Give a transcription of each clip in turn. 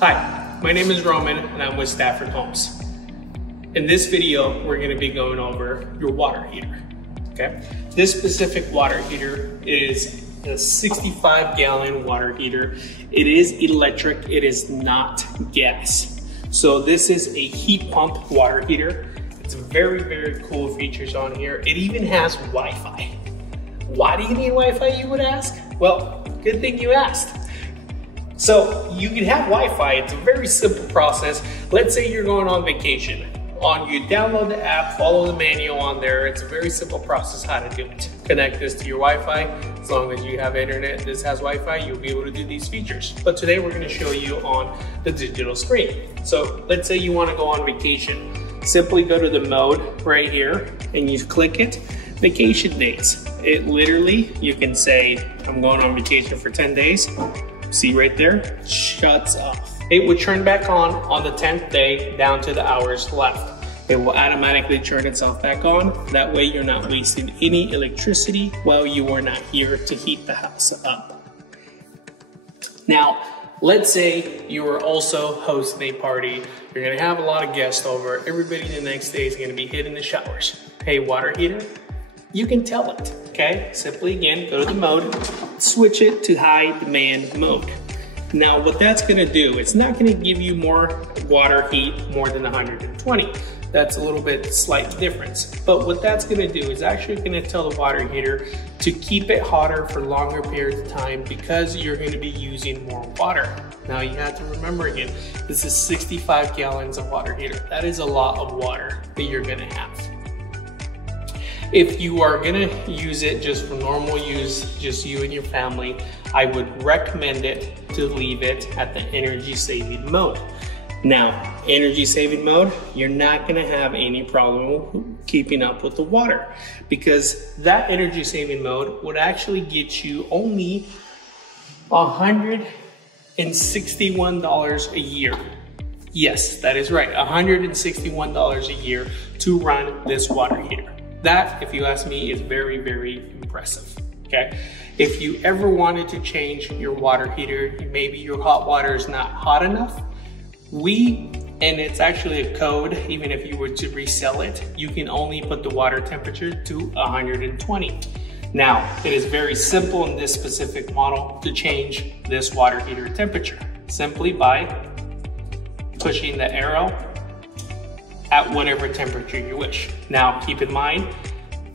Hi, my name is Roman and I'm with Stafford Homes. In this video, we're going to be going over your water heater. Okay, this specific water heater is a 65-gallon water heater. It is electric, it is not gas. So this is a heat pump water heater. It's very, very cool features on here. It even has Wi-Fi. Why do you need Wi-Fi, you would ask? Well, good thing you asked. So you can have Wi-Fi. It's a very simple process. Let's say you're going on vacation. You download the app, follow the manual on there. It's a very simple process how to do it. Connect this to your Wi-Fi. As long as you have internet, this has Wi-Fi, you'll be able to do these features. But today we're going to show you on the digital screen. So let's say you want to go on vacation. Simply go to the mode right here and you click it. Vacation days. It literally, you can say, I'm going on vacation for 10 days. See right there, shuts off. It would turn back on the 10th day down to the hours left. It will automatically turn itself back on. That way you're not wasting any electricity while you are not here to heat the house up. Now, let's say you are also hosting a party. You're gonna have a lot of guests over. Everybody the next day is gonna be hitting the showers. Hey, water heater? You can tell it, okay? Simply again, go to the mode, switch it to high demand mode. Now what that's gonna do, it's not gonna give you more water heat more than 120. That's a little bit slight difference. But what that's gonna do is actually gonna tell the water heater to keep it hotter for longer periods of time because you're gonna be using more water. Now you have to remember again, this is 65 gallons of water heater. That is a lot of water that you're gonna have. If you are gonna use it just for normal use, just you and your family, I would recommend it to leave it at the energy saving mode. Now, energy saving mode, you're not gonna have any problem keeping up with the water because that energy saving mode would actually get you only $161 a year. Yes, that is right, $161 a year to run this water heater. That, if you ask me, is very, very impressive, okay? If you ever wanted to change your water heater, maybe your hot water is not hot enough, and it's actually a code, even if you were to resell it, you can only put the water temperature to 120. Now, it is very simple in this specific model to change this water heater temperature, simply by pushing the arrow at whatever temperature you wish. Now, keep in mind,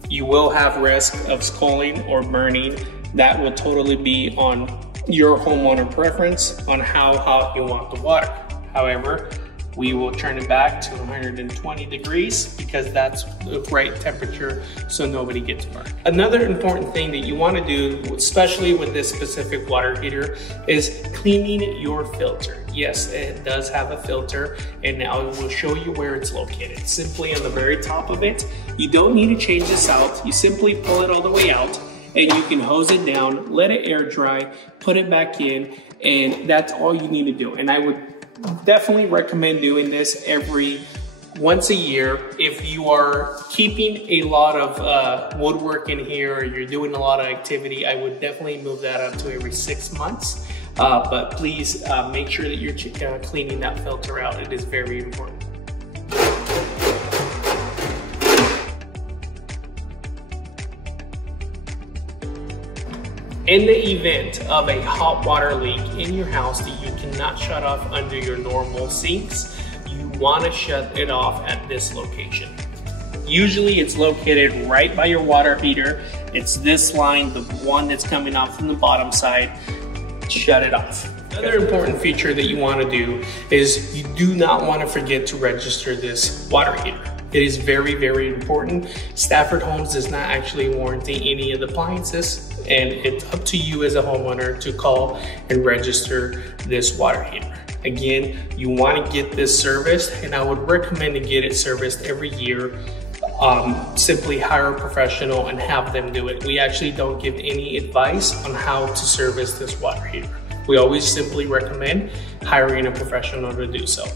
you will have risk of scalding or burning. That will totally be on your homeowner preference on how hot you want the water. However, we will turn it back to 120 degrees because that's the right temperature so nobody gets burned. Another important thing that you want to do, especially with this specific water heater, is cleaning your filter. Yes, it does have a filter, and now I will show you where it's located. Simply on the very top of it. You don't need to change this out. You simply pull it all the way out and you can hose it down, let it air dry, put it back in, and that's all you need to do. And I would definitely recommend doing this once a year. If you are keeping a lot of woodwork in here or you're doing a lot of activity, I would definitely move that up to every 6 months. But please make sure that you're cleaning that filter out. It is very important. In the event of a hot water leak in your house that you cannot shut off under your normal sinks, you want to shut it off at this location. Usually it's located right by your water heater. It's this line, the one that's coming off from the bottom side. Shut it off. Another important feature that you want to do is you do not want to forget to register this water heater. It is very, very important. Stafford Homes does not actually warranty any of the appliances, and it's up to you as a homeowner to call and register this water heater. Again, you want to get this serviced, and I would recommend to get it serviced every year. Simply hire a professional and have them do it. We actually don't give any advice on how to service this water heater. We always simply recommend hiring a professional to do so.